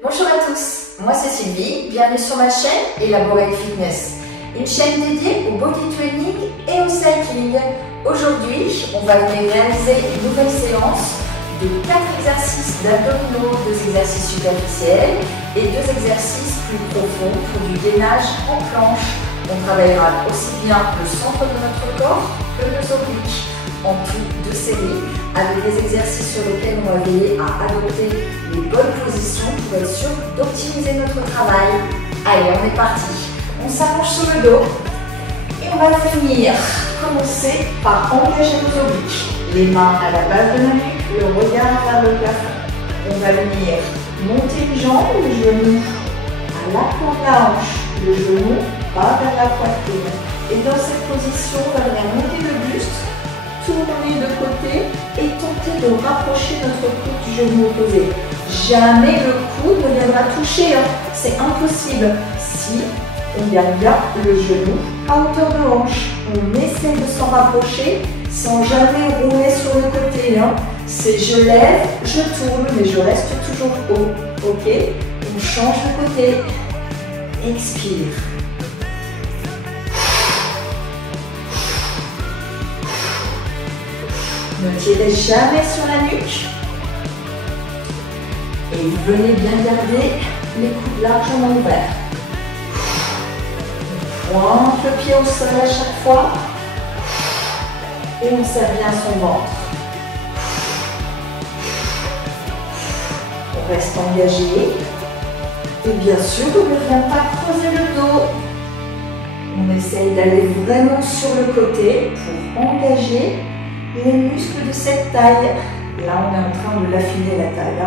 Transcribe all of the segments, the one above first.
Bonjour à tous, moi c'est Sylvie, bienvenue sur ma chaîne Elaborate Fitness, une chaîne dédiée au body training et au cycling. Aujourd'hui, on va venir réaliser une nouvelle séance de 4 exercices d'abdominaux, 2 exercices superficiels et 2 exercices plus profonds pour du gainage en planche. On travaillera aussi bien le centre de notre corps que nos obliques, en tout 2 séries, avec des exercices sur lesquels on va veiller à adopter les bonnes positions pour être sûr d'optimiser notre travail. Allez, on est parti. On s'allonge sur le dos et on va venir commencer par engager nos obliques. Les mains à la base de la nuque, le regard vers le plafond. On va venir monter une jambe, le genou à l'avant de la hanche, le genou va vers la poitrine. Et dans cette position, on va venir monter le buste, tourner de côté et tenter de rapprocher notre coude du genou opposé. Jamais le coude ne viendra toucher, c'est impossible. Si on garde bien le genou à hauteur de hanche, on essaie de s'en rapprocher sans jamais rouler sur le côté. C'est je lève, je tourne, mais je reste toujours haut. Ok? On change de côté. Expire. Ne tirez jamais sur la nuque. Et venez bien garder les coudes largement ouverts. On pointe le pied au sol à chaque fois. Et on serre bien son ventre. On reste engagé. Et bien sûr, on ne vient pas creuser le dos. On essaye d'aller vraiment sur le côté pour engager les muscles de cette taille. Là, on est en train de l'affiner la taille.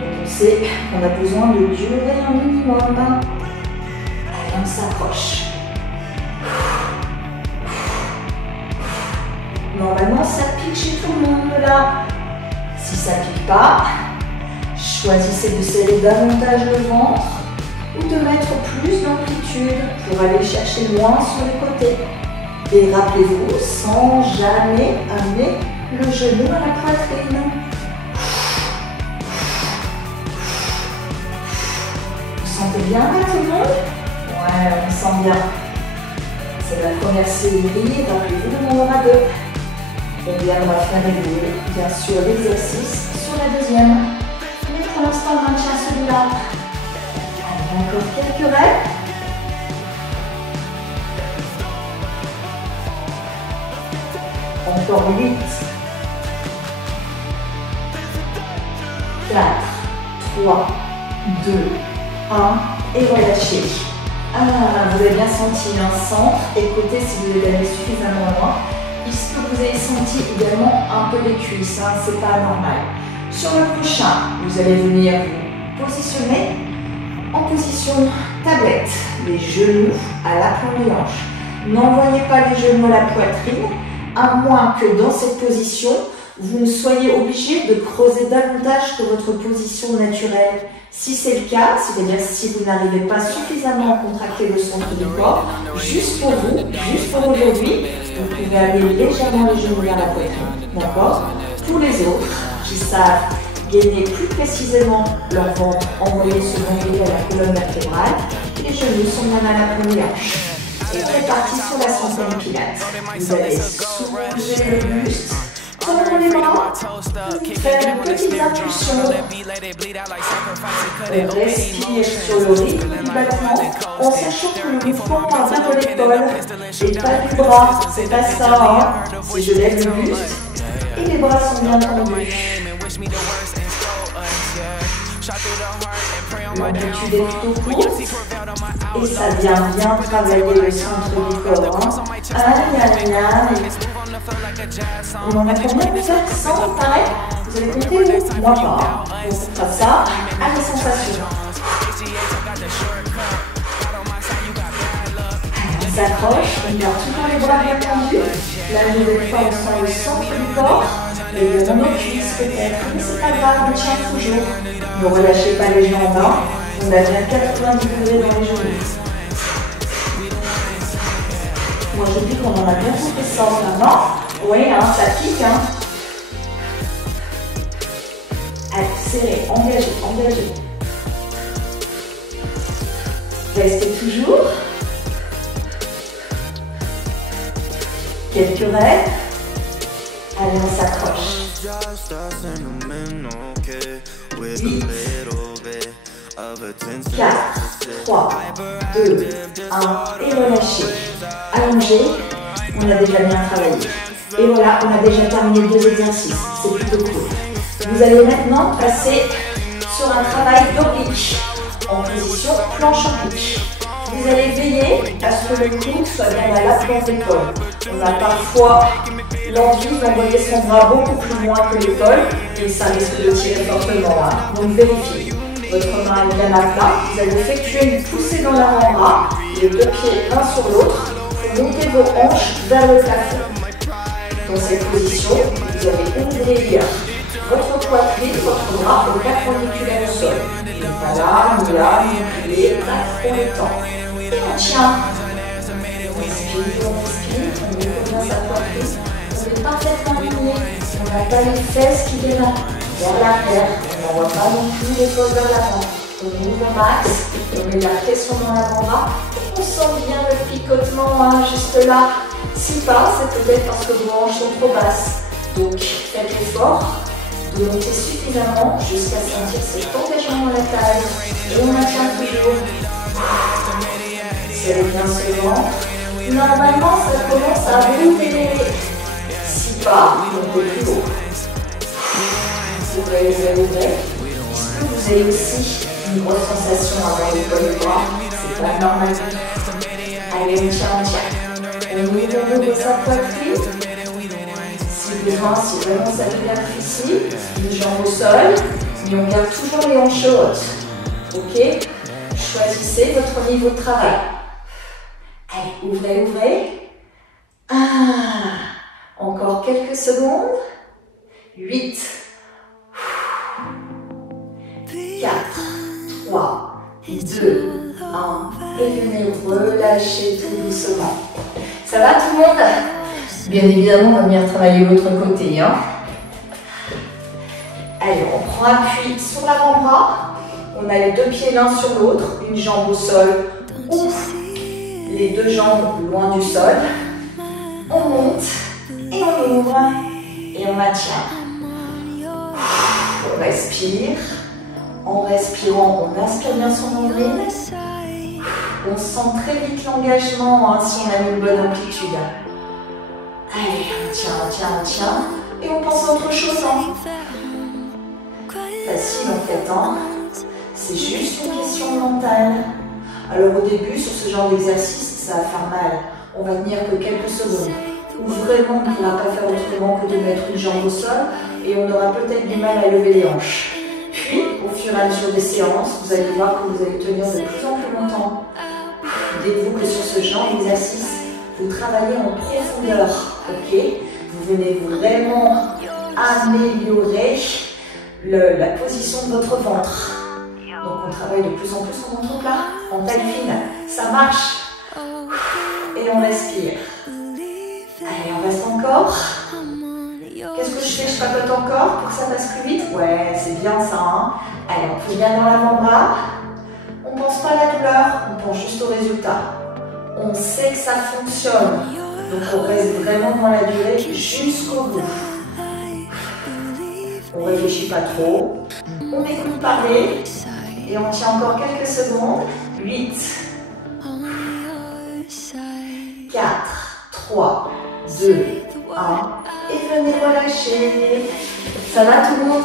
Donc, on sait qu'on a besoin de durer un minimum. Allez, on s'approche. Normalement, ça pique chez tout le monde là. Si ça ne pique pas, choisissez de serrer davantage le ventre ou de mettre plus d'amplitude pour aller chercher moins sur les côtés. Et rappelez-vous, sans jamais amener le genou à la poitrine. Vous sentez bien là tout le monde? Ouais, on sent bien. C'est la première série, rappelez-vous, on en aura 2. Et bien, on va faire évoluer, bien sûr, l'exercice sur la deuxième. Mais pour l'instant, on maintient celui-là. Encore quelques reps. Encore 8. 4, 3, 2, 1. Et relâchez. Vous avez bien senti un centre. Écoutez si vous êtes allé suffisamment loin. Est-ce que vous avez senti également un peu les cuisses, c'est pas normal. Sur le prochain, vous allez venir vous positionner en position tablette, les genoux à l'aplomb des hanches. N'envoyez pas les genoux à la poitrine, à moins que dans cette position, vous ne soyez obligé de creuser davantage que votre position naturelle. Si c'est le cas, c'est-à-dire si vous n'arrivez pas suffisamment à contracter le centre du corps, juste pour vous, juste pour aujourd'hui, vous pouvez aller légèrement les genoux vers la poitrine. D'accord? Pour les autres qui savent gainer plus précisément leur ventre, envoyer ce ventre à la colonne vertébrale, les genoux sont bien à la première hanche. Et on est parti sur la centaine pilates. Vous allez soulever le buste. Tendre les bras, faire une petite impulsion. On respire sur le rythme du battement en sachant que le mouvement vient de l'épaule et pas du bras. C'est pas ça, Si je lève le buste et les bras sont bien tendus. L'amplitude est plutôt courte et ça vient bien travailler le centre du corps. Aïe, aïe, aïe. On en a combien de faire 100 pareil? Vous allez compter? Moi pas. On fera ça à mes sensations. On s'accroche, on garde toujours les bras bien tendus. Là, nouvelle fois, on sent le centre du corps. Et dans nos cuisses peut-être, mais c'est pas grave, on tient toujours. Ne relâchez pas les jambes, on a bien 90 degrés dans les genoux. Moi je dis qu'on en a bien compris ça maintenant. Oui, ça pique. Allez, serré, engagé, engagé. Restez toujours. Quelques reps. Allez, on s'accroche. 8, 4, 3, 2, 1 et relâchez. Allongez, on a déjà bien travaillé. Et voilà, on a déjà terminé 2 exercices, c'est plutôt cool. Vous allez maintenant passer sur un travail d'oblique, en position planche oblique. Vous allez veiller à ce que le coude soit bien à l'avant d'épaule. On a parfois l'envie d'envoyer son bras beaucoup plus loin que l'épaule et ça risque de tirer fortement. Hein. Donc vérifiez. Votre main est bien à plat. Vous allez effectuer une poussée dans l'avant-bras, les 2 pieds l'un sur l'autre, pour monter vos hanches vers le plafond. Dans cette position, vous allez ouvrir votre poitrine, votre bras au perpendiculaire au sol. Pas là, ni là, ni plié, on l'étend. Et on tient. On respire, on ouvre bien sa poitrine. On est parfaitement aligné. On n'a pas les fesses qui viennent vers l'arrière. On n'envoie pas non plus l'épaule vers l'avant. On ouvre au max, on met la pression dans l'avant-bras. On sent bien le picotement hein, juste là. Si pas, c'est peut-être parce que vos hanches sont trop basses. Donc, faites l'effort de monter suffisamment jusqu'à sentir cet engagement dans la taille. Et on maintient toujours. Serrez bien ce ventre. Normalement, ça commence à vous pénétrer. Si pas, on peut plus haut. Ouvrez. Est-ce que vous avez aussi une grosse sensation avant l'épaule et bras? C'est pas normal. Allez, on tient. On ouvre sa poitrine. Si besoin, si vraiment ça devient difficile, les jambes au sol, mais on garde toujours les hanches hautes. Ok? Choisissez votre niveau de travail. Allez, ouvrez. Encore quelques secondes. 8, 4, 3, 2, 1. Et venez relâcher tout doucement. Ça va tout le monde? Bien évidemment, on va venir travailler l'autre côté. Hein. Allez, on prend appui sur l'avant-bras. On a les 2 pieds l'un sur l'autre, une jambe au sol, ouf, les 2 jambes loin du sol. On monte et on ouvre et on maintient. On respire. En respirant, on aspire bien son nombril. On sent très vite l'engagement hein, si on a une bonne amplitude. Allez, on tient. Et on pense à autre chose. Hein. Facile en fait. Hein. C'est juste une question mentale. Alors au début, sur ce genre d'exercice, ça va faire mal. On va tenir que quelques secondes. Ou vraiment, on ne pourra pas faire autrement que de mettre une jambe au sol et on aura peut-être du mal à lever les hanches. Puis, au fur et à mesure des séances, vous allez voir que vous allez tenir de plus en plus longtemps. Dites-vous que sur ce genre d'exercice, vous travaillez en profondeur, ok? Vous venez vraiment améliorer la position de votre ventre. Donc on travaille de plus en plus en ventre plat, en taille fine. Ça marche. Et on respire. Allez, on reste encore. Qu'est-ce que je fais? Je papote encore pour que ça passe plus vite? Ouais, c'est bien ça. Hein. Allez, on plie bien dans l'avant-bras. On ne pense pas à la douleur, on pense juste au résultat. On sait que ça fonctionne. Donc on reste vraiment dans la durée jusqu'au bout. On ne réfléchit pas trop. On écoute parler. Et on tient encore quelques secondes. 8, 4, 3, 2, 1. Et venez relâcher. Ça va tout le monde?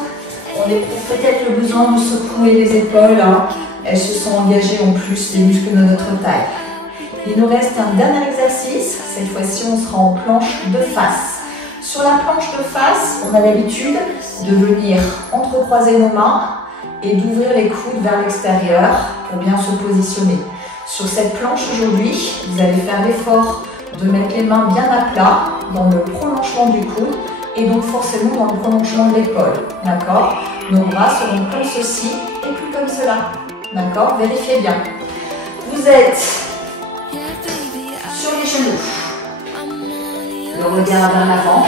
On éprouve peut-être le besoin de secouer les épaules. Hein. Elles se sont engagées en plus des muscles de notre taille. Il nous reste un dernier exercice. Cette fois-ci, on sera en planche de face. Sur la planche de face, on a l'habitude de venir entrecroiser nos mains et d'ouvrir les coudes vers l'extérieur pour bien se positionner. Sur cette planche aujourd'hui, vous allez faire l'effort de mettre les mains bien à plat dans le prolongement du coude et donc forcément dans le prolongement de l'épaule. D'accord? Nos bras seront comme ceci et plus comme cela. D'accord? Vérifiez bien. Vous êtes sur les genoux. Le regard vers l'avant.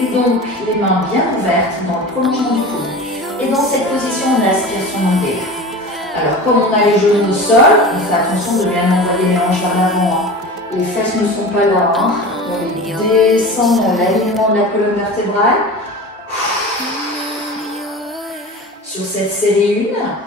Et donc les mains bien ouvertes dans le prolongement du coude. Et dans cette position, on aspire son nombril. Alors, comme on a les genoux au sol, on fait attention de bien envoyer les hanches vers l'avant. Hein. Les fesses ne sont pas là. Hein. On les descend dans l'alignement de la colonne vertébrale. Sur cette série 1,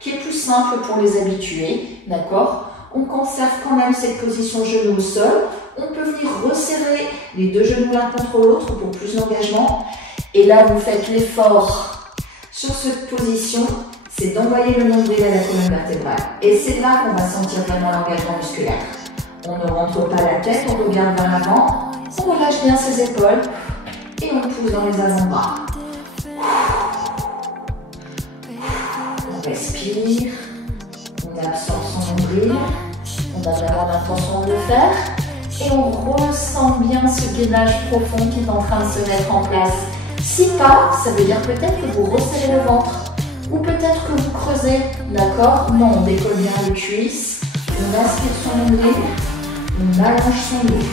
qui est plus simple pour les habitués, d'accord? On conserve quand même cette position genou au sol. On peut venir resserrer les deux genoux l'un contre l'autre pour plus d'engagement. Et là, vous faites l'effort sur cette position, c'est d'envoyer le nombril à la colonne vertébrale. Et c'est là qu'on va sentir vraiment l'engagement musculaire. On ne rentre pas la tête, on regarde vers l'avant, on relâche bien ses épaules et on pousse dans les avant-bras. On respire, on absorbe son nombril, on a vraiment l'intention de le faire et on ressent bien ce gainage profond qui est en train de se mettre en place. Si pas, ça veut dire peut-être que vous resserrez le ventre ou peut-être que vous creusez, d'accord? Non, on décolle bien les cuisses, on inspire son nombril, on allonge son dos.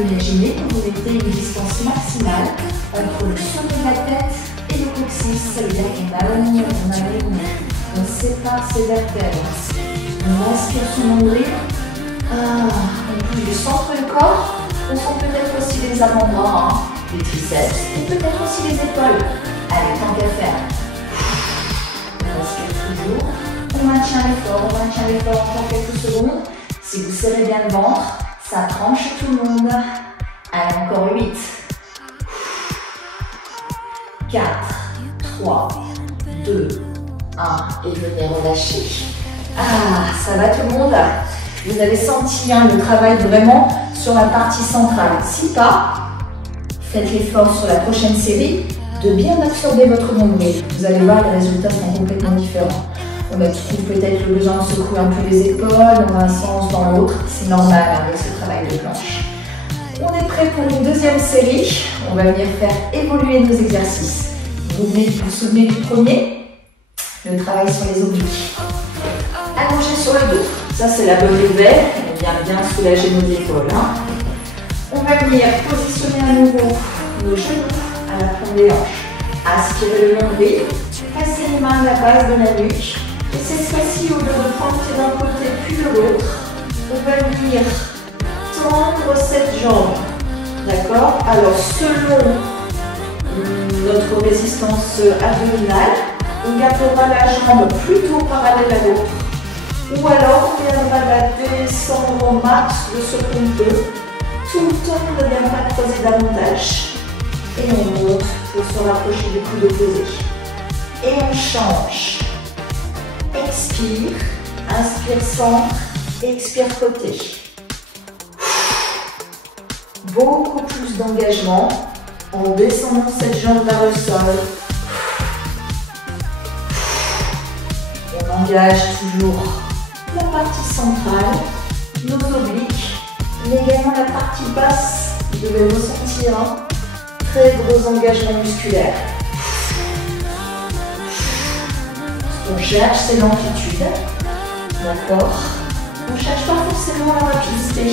Imaginez que vous mettez une distance maximale entre le sommet de la tête et le coccyx, ça veut dire qu'on allonge, on sépare ses vertèbres. On inspire son nombril, on pousse du centre du corps, on sent peut-être aussi les avant-bras, hein, les triceps, et peut-être aussi les épaules. Allez, tant qu'à faire. On respire toujours, on maintient l'effort encore quelques secondes. Si vous serrez bien le ventre, ça tranche tout le monde. Allez, encore 8. 4, 3, 2, 1. Et venez relâcher. Ça va tout le monde? Vous avez senti le travail vraiment sur la partie centrale. Si pas, faites l'effort sur la prochaine série de bien absorber votre nombril. Vous allez voir, les résultats sont complètement différents. On va trouver peut-être le besoin de secouer un peu les épaules, dans un sens, dans l'autre. C'est normal avec ce travail de planche. On est prêt pour une deuxième série. On va venir faire évoluer nos exercices. Vous venez vous souvenir du premier, le travail sur les obliques. Allongé sur le dos. Ça, c'est la bonne nouvelle. On vient bien soulager nos épaules. On va venir positionner à nouveau nos genoux à la pointe des hanches. Aspirer le nombril. Passer les mains à la base de la nuque. Et cette fois-ci, au lieu de prendre d'un côté puis de l'autre, on va venir tendre cette jambe. D'accord? Alors, selon notre résistance abdominale, on gardera la jambe plutôt parallèle à l'autre. Ou alors, on viendra la descendre au max de ce qu'on peut. Tout le temps, on ne vient pas creuser davantage. Et on monte pour se rapprocher du coude opposé. Et on change. Expire, inspire centre, expire côté. Beaucoup plus d'engagement en descendant cette jambe vers le sol. On engage toujours la partie centrale, nos obliques, mais également la partie basse. Vous devez ressentir un très gros engagement musculaire. Ce qu'on cherche, c'est l'amplitude. D'accord? On ne cherche pas forcément la rapidité.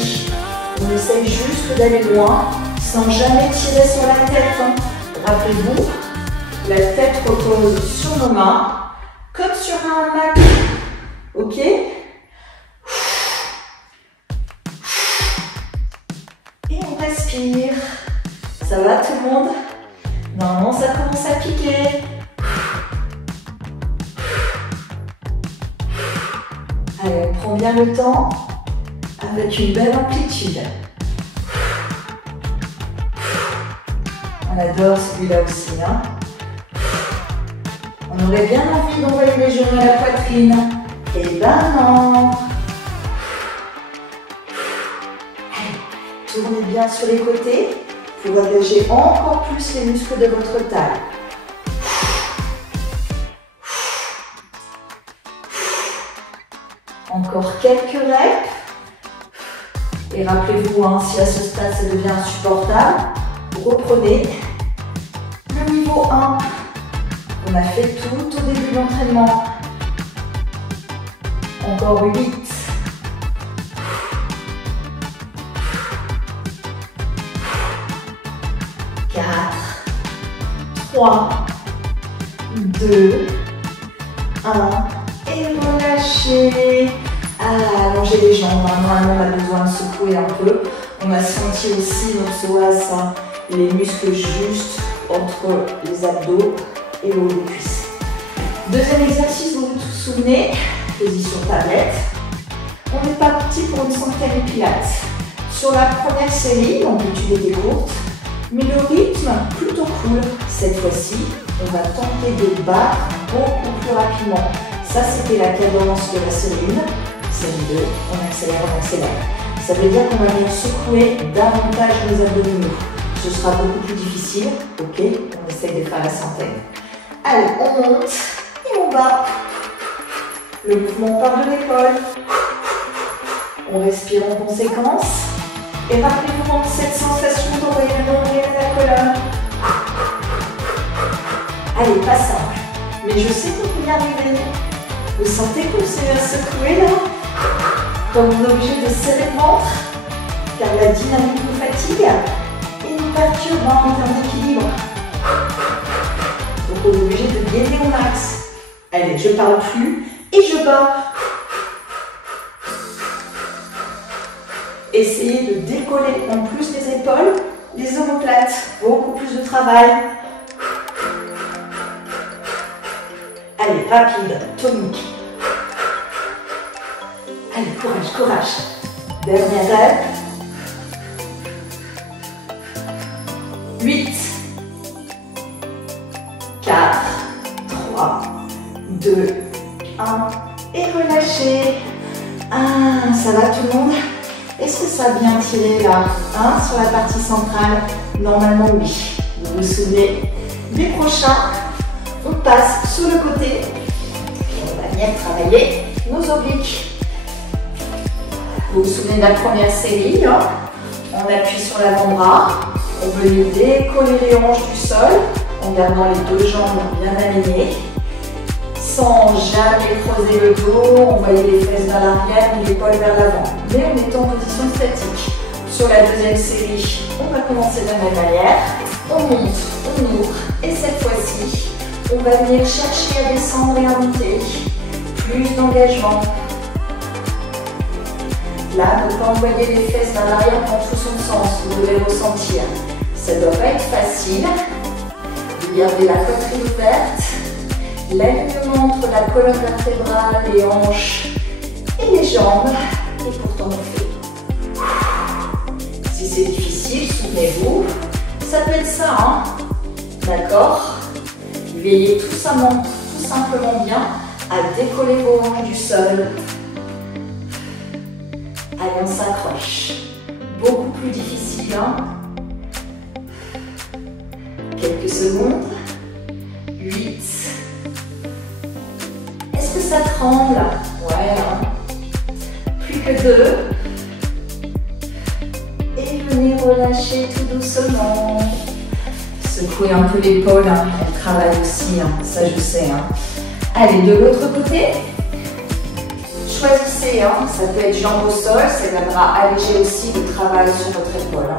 On essaye juste d'aller loin sans jamais tirer sur la tête. Rappelez-vous, la tête repose sur nos mains comme sur un hamac. Ok? Et on respire. Ça va tout le monde? Normalement, ça commence à piquer. Allez, on prend bien le temps avec une belle amplitude. On adore celui-là aussi. On aurait bien envie d'envoyer les genoux à la poitrine. Eh ben non. Allez, tournez bien sur les côtés pour engager encore plus les muscles de votre taille. Encore quelques reps. Et rappelez-vous, si à ce stade ça devient insupportable, reprenez le niveau 1. On a fait tout au début de l'entraînement. Encore 8. 4, 3, 2, normalement on a besoin de secouer un peu. On a senti aussi dans ce psoas les muscles juste entre les abdos et le haut des cuisses. Deuxième exercice, vous vous souvenez, position tablette. On est parti pour une centaine de pilates. Sur la première série, l'amplitude était courte, mais le rythme plutôt cool. Cette fois-ci, on va tenter de battre beaucoup plus rapidement. Ça, c'était la cadence de la série 1. Série 2, on accélère, on accélère. Ça veut dire qu'on va venir secouer davantage les abdominaux. Ce sera beaucoup plus difficile. Ok, on essaye de faire la centaine. Allez, on monte et on bat. Le mouvement part de l'épaule. On respire en conséquence. Et rappelez-vous cette sensation d'envoyer le nombril à la colonne. Allez, pas simple. Mais je sais qu'on peut y arriver. Vous sentez que vous allez secouer là? Comme on est obligé de serrer le ventre, car la dynamique nous fatigue et nous perturbe en termes d'équilibre. Donc on est obligé de gainer au max. Allez, je parle plus et je bats. Essayez de décoller en plus les épaules, les omoplates, beaucoup plus de travail. Allez, rapide, tonique. Allez, courage, courage. Dernière rêve. 8, 4, 3, 2, 1. Et relâchez. Ah, ça va tout le monde? Est-ce que ça a bien tiré là, sur la partie centrale? Normalement oui. Vous vous souvenez? Les prochains, on passe sur le côté. On va venir travailler nos obliques. Vous vous souvenez de la première série? On appuie sur l'avant-bras. On veut décoller les hanches du sol en gardant les deux jambes bien alignées. Sans jamais creuser le dos, envoyer les fesses vers l'arrière ou l'épaule vers l'avant. Mais on est en position statique. Sur la deuxième série, on va commencer de la même manière. On monte, on ouvre et cette fois-ci, on va venir chercher à descendre et à monter. Plus d'engagement. Là, ne pas envoyer les fesses vers l'arrière dans tout son sens, vous devez ressentir. Ça ne doit pas être facile. Vous gardez la poitrine ouverte. L'alignement entre la colonne vertébrale, les hanches et les jambes. Et pourtant on fait. Si c'est difficile, souvenez-vous, ça peut être ça, D'accord? Veillez tout simplement bien à décoller vos hanches du sol. Allez, on s'accroche. Beaucoup plus difficile, Quelques secondes. 8. Est-ce que ça tremble? Ouais. Plus que 2. Et venez relâcher tout doucement. Secouez un peu l'épaule, elle travaille aussi, ça je sais. Allez, de l'autre côté. Choisissez, ça peut être jambes au sol, ça viendra alléger aussi le travail sur votre épaule.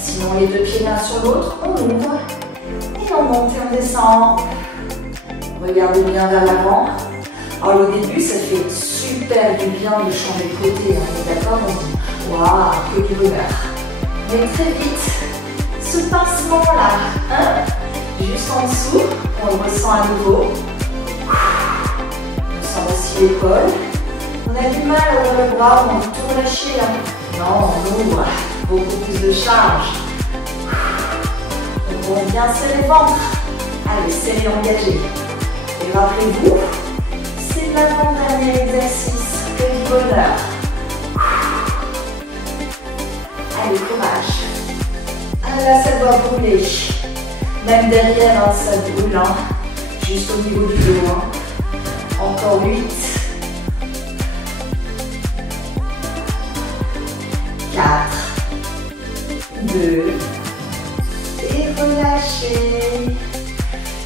Sinon, les deux pieds l'un sur l'autre, on ouvre et on monte et on descend. Regardez bien vers l'avant. Alors au début, ça fait super du bien de changer de côté, on est d'accord? On dit, waouh, que du bonheur. Mais très vite, ce pincement-là, juste en dessous, on le ressent à nouveau. On sent aussi l'épaule. On a du mal à ouvrir le bras, on veut tout relâcher. Non, on ouvre, beaucoup plus de charge. Donc on vient serrer le ventre. Allez, serrez, engagez. Et rappelez-vous, c'est l'avant-dernier exercice, que du bonheur. Allez, courage. Ah là, ça doit brûler. Même derrière, ça brûle, juste au niveau du dos. Encore 8. 4, 2, et relâchez.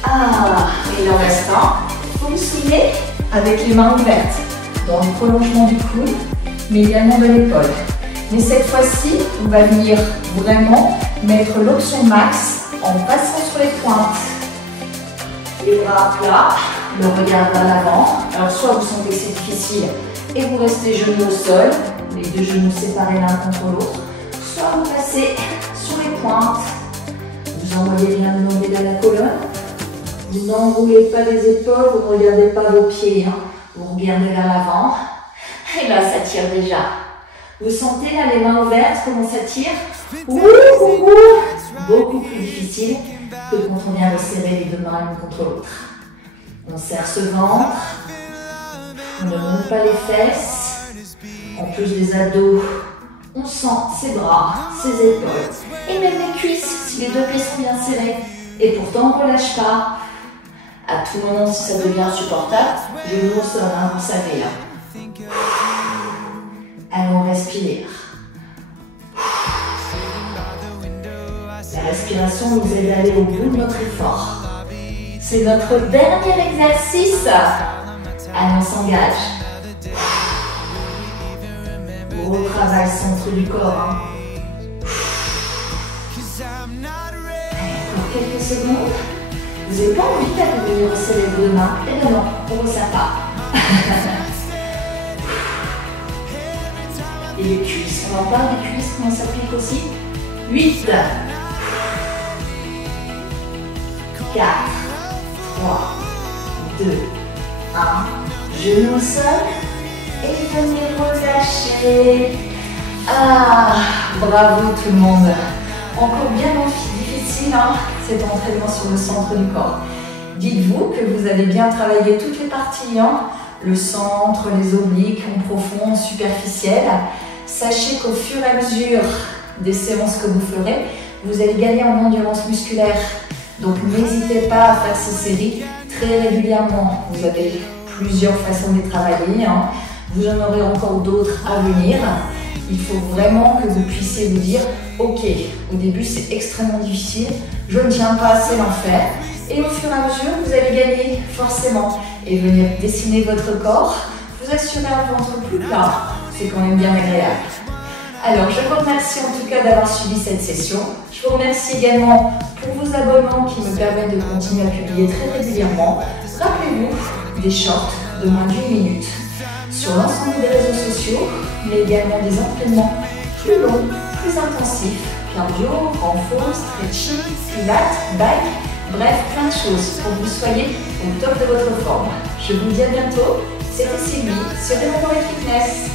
Et il en reste un. Vous vous souvenez? Avec les mains ouvertes, dans le prolongement du coude, mais également de l'épaule. Mais cette fois-ci, on va venir vraiment mettre l'option max en passant sur les pointes. Les bras plats, le regard vers l'avant. Alors soit vous sentez que c'est difficile et vous restez genoux au sol, les deux genoux séparés l'un contre l'autre, soit vous placez sur les pointes. Vous envoyez bien le nombril à la colonne. Vous n'enroulez pas les épaules, vous ne regardez pas vos pieds. Vous regardez vers l'avant. Et là, ça tire déjà. Vous sentez là les mains ouvertes, comment ça tire? Beaucoup plus difficile que quand on vient resserrer les deux mains l'une contre l'autre. On serre ce ventre. On ne monte pas les fesses. En plus des abdos, on sent ses bras, ses épaules et même les cuisses si les deux pieds sont bien serrés. Et pourtant, on ne relâche pas. À tout moment, si ça devient insupportable, genoux au sol, vous savez. Allons respirer. La respiration nous aide à aller au bout de notre effort. C'est notre dernier exercice. Allez, on s'engage. Gros travail centre du corps. Encore quelques secondes. Vous n'avez pas envie de venir resserrer vos deux mains? Eh bien non, on ne resserre pas. Et les cuisses, on en parle des cuisses, comment ça pique aussi. 8, 4, 3, 2, 1. Genoux au sol. Et venez relâcher. Ah, bravo tout le monde. Encore bien difficile cet entraînement sur le centre du corps. Dites-vous que vous avez bien travaillé toutes les parties, le centre, les obliques, en profond, en superficiel. Sachez qu'au fur et à mesure des séances que vous ferez, vous allez gagner en endurance musculaire. Donc n'hésitez pas à faire ces séries très régulièrement. Vous avez plusieurs façons de les travailler. Vous en aurez encore d'autres à venir. Il faut vraiment que vous puissiez vous dire « Ok, au début c'est extrêmement difficile, je ne tiens pas assez d'en faire. » Et au fur et à mesure, vous allez gagner forcément. Et venir dessiner votre corps, vous assurer un ventre plus plat. C'est quand même bien agréable. Alors, je vous remercie en tout cas d'avoir suivi cette session. Je vous remercie également pour vos abonnements qui me permettent de continuer à publier très régulièrement. Rappelez-vous des shorts de moins d'1 minute sur l'ensemble des réseaux sociaux, mais également des entraînements plus longs, plus intensifs, cardio, renfort, stretching, pilates, bike, bref, plein de choses pour que vous soyez au top de votre forme. Je vous dis à bientôt, c'était Sylvie sur Laboratory Fitness.